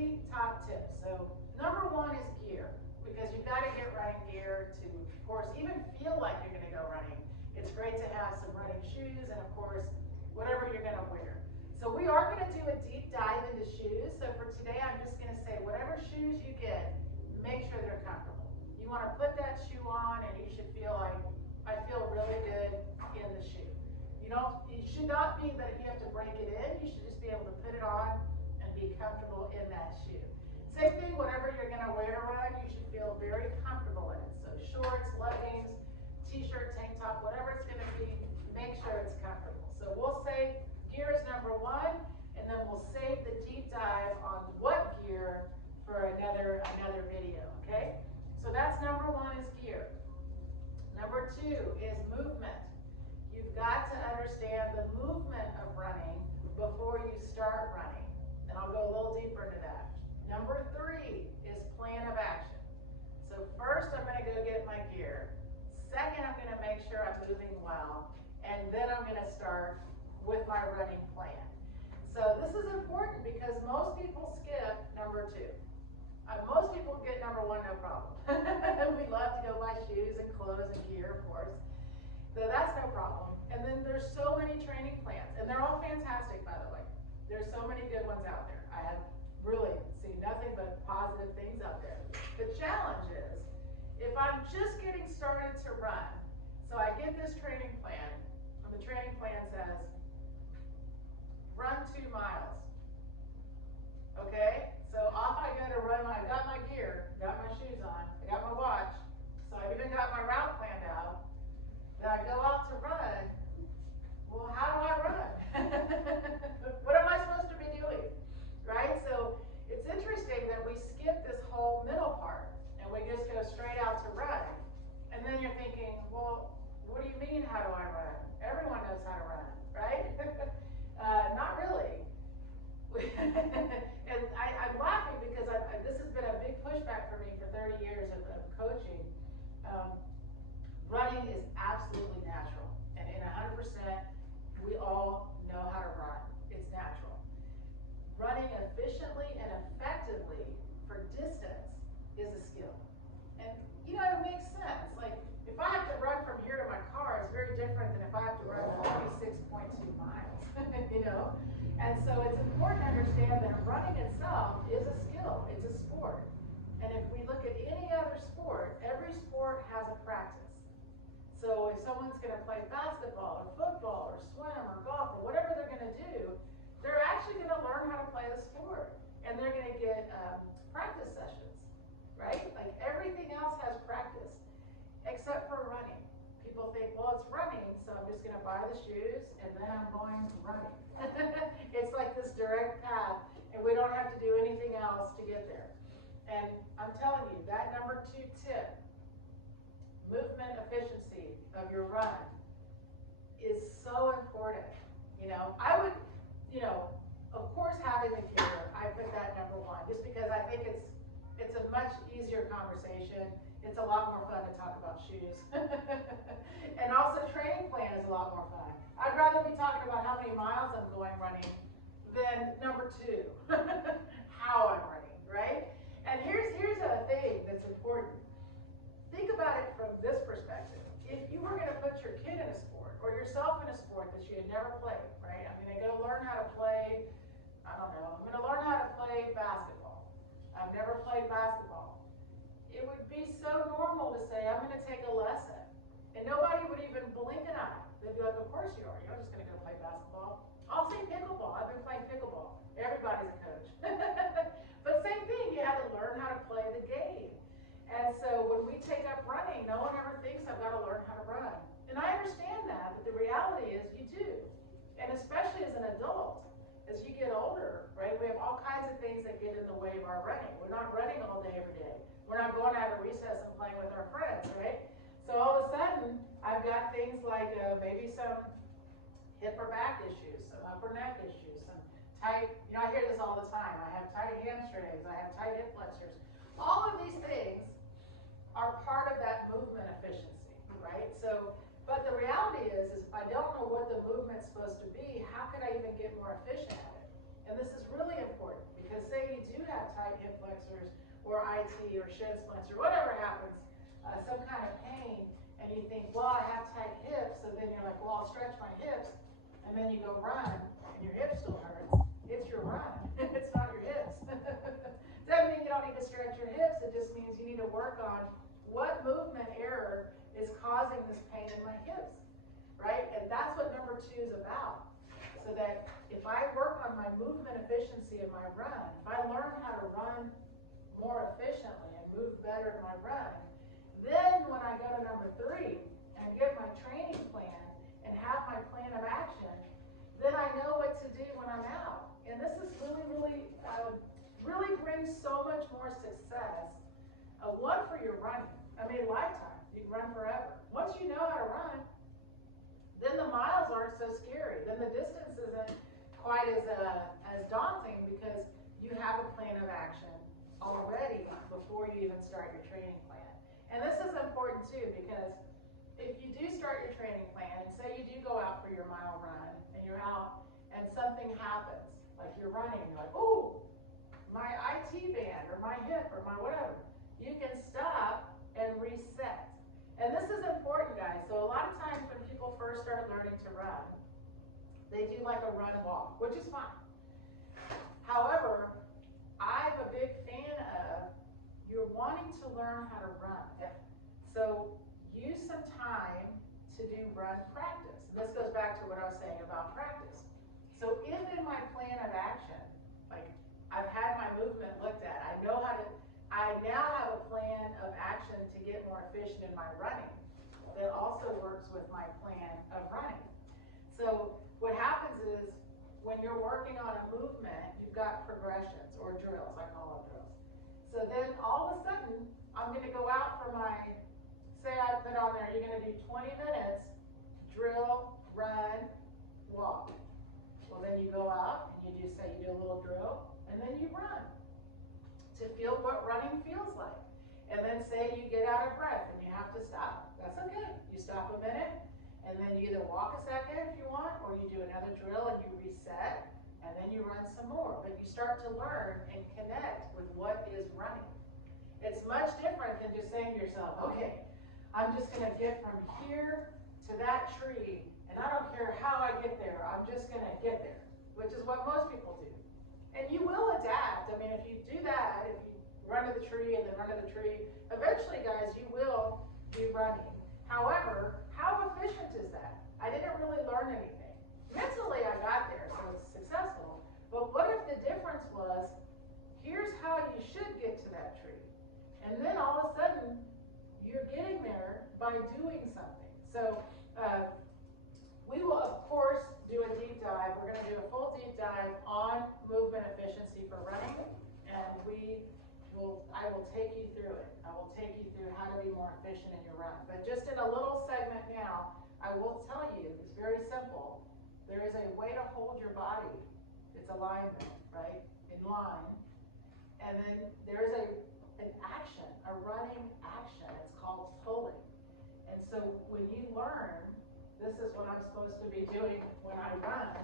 3 top tips. So number 1 is gear, because you've got to get running gear to, of course, even feel like you're going to go running. It's great to have some running shoes and, of course, whatever you're going to wear. So we are going to do a deep dive into shoes. So for today, I'm just going to say whatever shoes you get, make sure they're comfortable. You want to put that shoe on and you should feel like, I feel really good in the shoe. It should not be that you have to break it in. You should just be able to put it on and be comfortable in that shoe. Same thing, whatever you're going to wear to run, you should feel very comfortable in it. So shorts, leggings, t-shirt, tank top, whatever it's going to be, make sure it's comfortable. So we'll say gear is number 1, and then we'll save the deep dive on what gear for another video, okay? So that's number 1 is gear. Number 2 is movement. You've got to understand the movement of running before you start running. And I'll go a little deeper into that. Number 3 is plan of action. So first I'm going to go get my gear. Second, I'm going to make sure I'm moving well. And then I'm going to start with my running plan. So this is important because most people skip number 2. Most people get number 1, no problem. We love to go buy shoes and clothes and gear, of course. So that's no problem. And then there's so many training plans, and they're all fantastic, by the way. There's so many good ones out there. I have really seen nothing but positive things out there. The challenge is, if I'm just getting started to run, so I get this training plan, and the training plan says, run 2 miles. Okay? So off I go to run. I got my gear, got my shoes on, I got my watch, so I've even got my route planned out. Then I go out to run. Well, how do I run? What am I supposed to be doing? Right? So it's interesting that we skip this whole middle part and we just go straight out to run. And then you're thinking, well, what do you mean, how do I run? Everyone knows how to run, right? Not really. And I'm laughing because this has been a big pushback for me for 30 years of coaching. Running is absolutely natural, and in 100%, we all know how to run. It's natural. Running efficiently and effectively for distance is a skill. And, it makes sense. Like, if I have to run from here to my car, it's very different than if I have to run 46.2 miles, And so it's important to understand that running itself is a skill. It's a sport. And if we look at any other sport, every sport has a practice. So if someone's going to play basketball or football or swim or golf or whatever they're going to do, they're actually going to learn how to play the sport. And they're going to get practice sessions, right? Like everything else has practice, except for running. People think, well, it's running, so I'm just going to buy the shoes and then I'm going running. It's like this direct path, and we don't have to do anything else to get there. And I'm telling you, that number 2 tip, movement efficiency of your run, is so important. I would, of course, having the gear, I put that number 1, just because I think it's a much easier conversation. It's a lot more fun to talk about shoes. And also training plan is a lot more fun. I'd rather be talking about how many miles I'm going running than number 2, how I'm running, right? And here's a thing that's important. Think about it from this perspective. If you were going to put your kid in a sport or yourself in a sport that you had never played, right? I'm going to go learn how to play, I'm going to learn how to play basketball. I've never played basketball. It would be so normal to say, I'm going to take a lesson. And nobody would even blink an eye. They'd be like, of course you are. You're not just going to go play basketball. I'll say pickleball. I've been playing pickleball. Everybody's a coach. But same thing, you had to learn how to play the game. And so when we take up running, no one ever thinks I've got to learn how to run. And I understand that, but the reality is you do. And especially as an adult, as you get older, right, we have all kinds of things that get in the way of our running. We're not running all day every day. We're not going out of recess and playing with our friends, right? So all of a sudden, I've got things like maybe some hip or back issues, some upper neck issues, some tight, I hear this all the time. I have tight hamstrings, I have tight hip flexors. All of these things are part of that movement efficiency, right? So, but the reality is if I don't know what the movement's supposed to be, how could I even get more efficient at it? And this is really important because say you do have shin splints or whatever happens, some kind of pain, and you think, well, I have tight hips, so then you're like, well, I'll stretch my hips, and then you go run, and your hip still hurts. It's your run. It's not your hips. Doesn't mean you don't need to stretch your hips. It just means you need to work on what movement error is causing this pain in my hips, right? And that's what number 2 is about. So that if I work on my movement efficiency in my run, if I learn how to run more efficiently and move better in my run, then when I go to number 3 and get my training plan and have my plan of action, then I know what to do when I'm out. And this is really brings so much more success. One, for your running. I mean, lifetime. You can run forever. Once you know how to run, then the miles aren't so scary. Then the distance isn't quite as daunting because you have a plan of action already before you even start your training plan. And this is important too, because if you do start your training plan, and say you do go out for your mile run, and you're out and something happens, like you're running, and you're like, ooh, my IT band or my hip or my whatever, you can stop and reset. And this is important, guys. So a lot of times when people first start learning to run, they do like a run walk, which is fine. However, I'm a big fan of you're wanting to learn how to run. So use some time to do run practice. And this goes back to what I was saying about practice. So if in my plan of action, like I've had my movement looked at, I now have a plan of action to get more efficient in my running that also works with my plan of running. So what happens is when you're working on a movement, you've got progressions or drills, I call them drills. So then all of a sudden, I'm going to go out for my, say I put on there, you're going to do 20 minutes, drill, run, walk. Well, then you go out and you do a little drill, and then you run to feel what running feels like. And then say you get out of breath and you have to stop. That's okay. You stop a minute, and then you either walk a second if you want, or you do another drill and you reset, and then you run some more. But you start to learn and connect with what is running. It's much different than just saying to yourself, okay, I'm just going to get from here to that tree, and I don't care how I get there, I'm just going to get there, which is what most people do. And you will adapt. I mean, if you do that, if you run to the tree and then run to the tree, eventually, guys, you will be running. However, how efficient is that? I didn't really learn anything. Mentally, I got there, so it's successful. But what if the difference was, here's how you should get to that tree. And then all of a sudden, you're getting there by doing something. So we will, of course, do a deep dive. We're going to do a full deep dive on movement efficiency for running, and I will take you through it. I will take you through how to be more efficient in your run. But just in a little segment now, I will tell you, it's very simple. There is a way to hold your body. It's alignment, right? In line. And then there's an action, a running action. It's called pulling. And so when you learn, this is what I'm supposed to be doing when I run,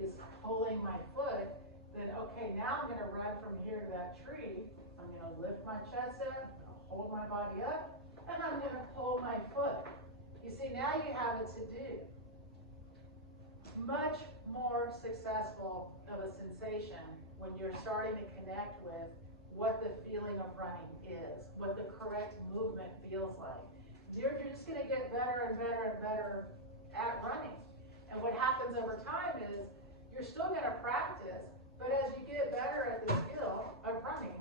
is pulling my foot, then okay, now I'm going to run from here to that tree. I'm going to lift my chest up, I'm going to hold my body up, and I'm going to pull my foot. You see, now you have a to-do. Much more successful of a sensation when you're starting to connect with what the feeling of running is, what the correct movement feels like. You're just going to get better and better and better at running. And what happens over time is you're still going to practice, but as you get better at the skill of running,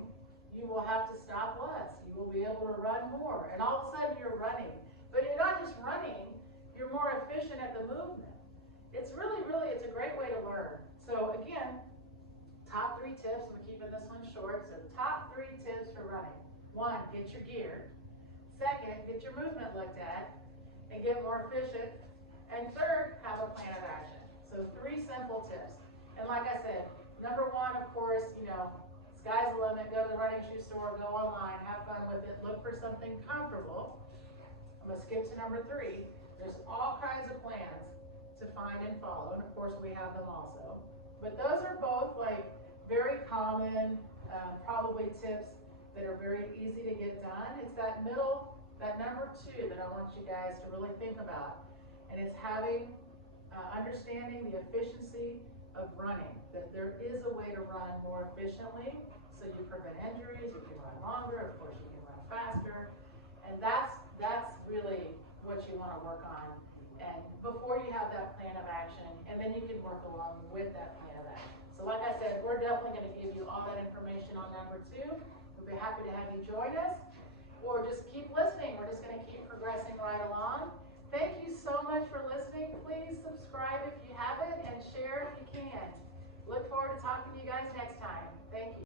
you will have to stop less. You will be able to run more. And all of a sudden you're running. But you're not just running, you're more efficient at the movement. It's it's a great way to learn. So again, top 3 tips. I'm keeping this one short. So the top 3 tips for running. 1, get your gear. 2nd, get your movement looked at and get more efficient. And 3rd, have a plan of action. So 3 simple tips. And like I said, number 1, of course, sky's the limit. Go to the running shoe store, go online, have fun with it, look for something comfortable. I'm going to skip to number 3. There's all kinds of plans to find and follow, and of course we have them also. But those are both like very common, probably tips that are very easy to get done. It's that middle, that number 2 that I want you guys to really think about. And it's having, understanding the efficiency of running, that there is a way to run more efficiently, so you prevent injuries, you can run longer, of course you can run faster, and that's really what you want to work on, and before you have that plan of action, and then you can work along with that plan of action. So like I said, we're definitely going to give